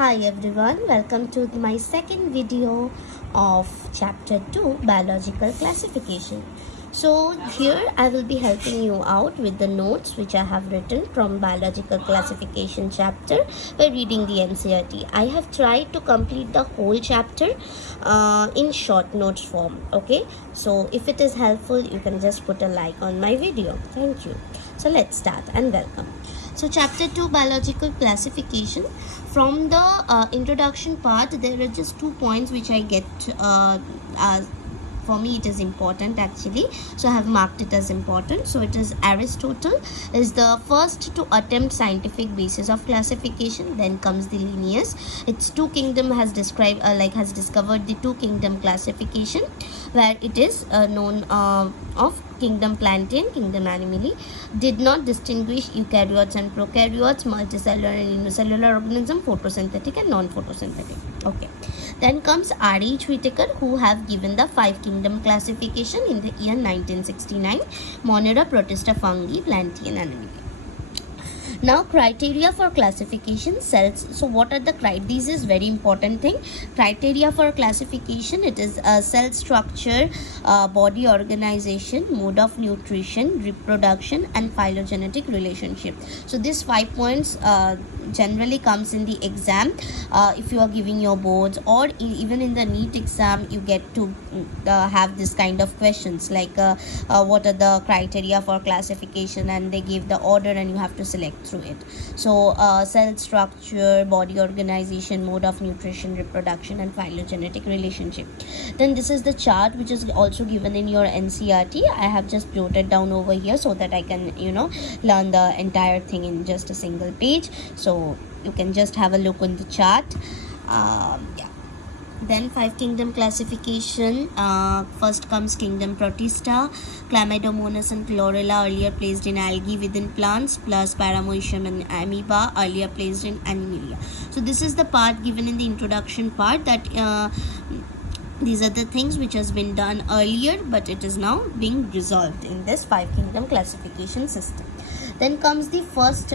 Hi everyone, welcome to my second video of chapter 2 biological classification. So here I will be helping you out with the notes which I have written from biological classification chapter by reading the NCERT. I have tried to complete the whole chapter in short notes form. Okay, so if it is helpful you can just put a like on my video. Thank you. So let's start and welcome. So chapter 2 biological classification. From the introduction part there are just 2 points which I get for me it is important actually, so I have marked it as important. So it is Aristotle is the first to attempt scientific basis of classification. Then comes the Linnaeus. Its two kingdom has described has discovered the two kingdom classification, where it is known of kingdom Plantae, kingdom Animae, did not distinguish eukaryotes and prokaryotes, multicellular and unicellular organism, photosynthetic and non-photosynthetic. Okay. Then comes R.H. Whitaker, who have given the 5 kingdom classification in the year 1969, Monera, Protista, Fungi, Plantae and Animae. Now criteria for classification cells. So what are the criteria? This is very important thing. Criteria for classification, it is cell structure, body organization, mode of nutrition, reproduction and phylogenetic relationship. So these 5 points generally comes in the exam. If you are giving your boards or even in the NEET exam, you get to have this kind of questions like what are the criteria for classification, and they give the order and you have to select through it. So cell structure, body organization, mode of nutrition, reproduction and phylogenetic relationship. Then this is the chart which is also given in your NCERT. I have just jotted down over here so that I can learn the entire thing in just a single page. So you can just have a look on the chart. Then 5 kingdom classification. First comes kingdom Protista, Chlamydomonas and Chlorella, earlier placed in algae within plants, plus Paramoecium and Amoeba, earlier placed in Animalia. So this is the part given in the introduction part, that these are the things which has been done earlier, but it is now being resolved in this 5 kingdom classification system. Then comes the first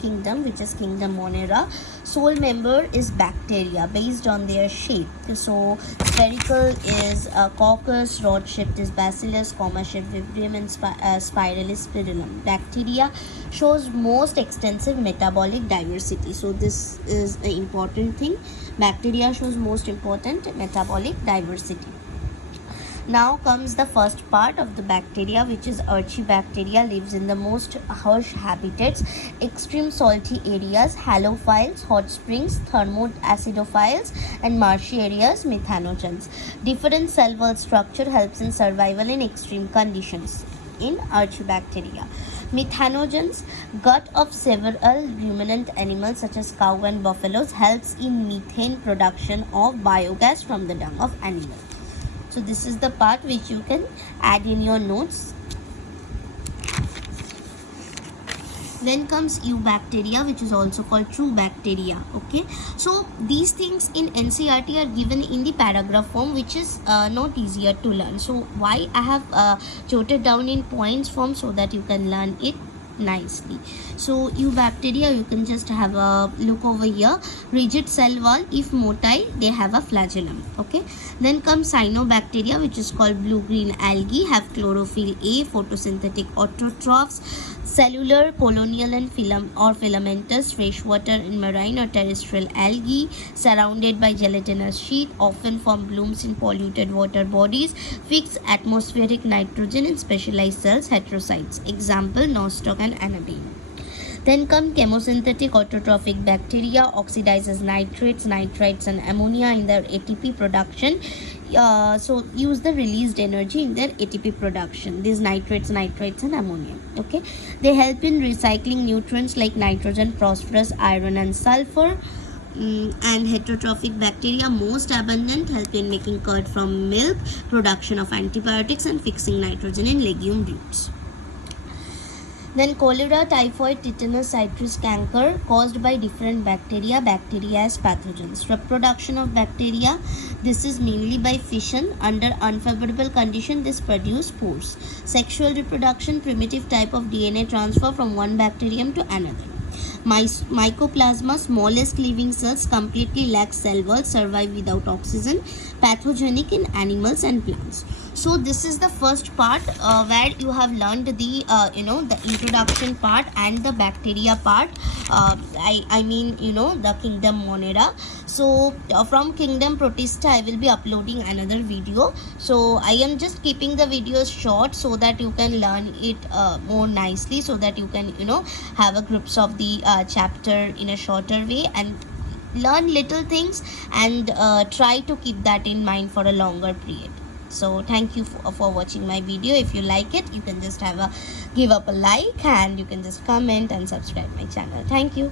kingdom, which is Kingdom Moneta. Sole member is bacteria based on their shape. So spherical is coccus, rod-shaped is bacillus, comma-shaped vibrio, and spiral is spirillum. Bacteria shows most extensive metabolic diversity. So this is the important thing. Bacteria shows most important metabolic diversity. Now comes the first part of the bacteria, which is Archaebacteria, lives in the most harsh habitats, extreme salty areas, halophiles, hot springs, thermoacidophiles, and marshy areas, methanogens. Different cell wall structure helps in survival in extreme conditions in Archaebacteria. Methanogens, gut of several ruminant animals such as cow and buffaloes, helps in methane production of biogas from the dung of animals. So this is the part which you can add in your notes. Then comes Eubacteria, which is also called true bacteria. Okay, so these things in NCERT are given in the paragraph form, which is not easier to learn. So why I have jotted down in points form, so that you can learn it nicely. So Eubacteria, you can just have a look over here. Rigid cell wall, if motile, they have a flagellum. Okay, then comes Cyanobacteria, which is called blue-green algae, have chlorophyll A, photosynthetic autotrophs, cellular, colonial and filamentous, freshwater and marine or terrestrial algae, surrounded by gelatinous sheath, often form blooms in polluted water bodies, fix atmospheric nitrogen in specialized cells, heterocytes. Example, nostoc and anabae. Then come chemosynthetic autotrophic bacteria, oxidizes nitrates, nitrites and ammonia in their ATP production. So use the released energy in their ATP production, these nitrates and ammonia. Okay, they help in recycling nutrients like nitrogen, phosphorus, iron and sulfur. And heterotrophic bacteria, most abundant, help in making curd from milk, production of antibiotics and fixing nitrogen in legume roots. Then cholera, typhoid, tetanus, citrus canker, caused by different bacteria as pathogens. Reproduction of bacteria, this is mainly by fission. Under unfavorable condition, this produce spores. Sexual reproduction, primitive type of DNA transfer from one bacterium to another. Mycoplasma, smallest living cells, completely lack cell walls, survive without oxygen, pathogenic in animals and plants. So this is the first part where you have learned the the introduction part and the bacteria part. I mean the Kingdom Moneta. So from Kingdom Protista I will be uploading another video. So I am just keeping the videos short so that you can learn it more nicely, so that you can have a grips of the chapter in a shorter way and learn little things, and try to keep that in mind for a longer period. So thank you for watching my video. If you like it, you can just give up a like, and you can just comment and subscribe my channel. Thank you.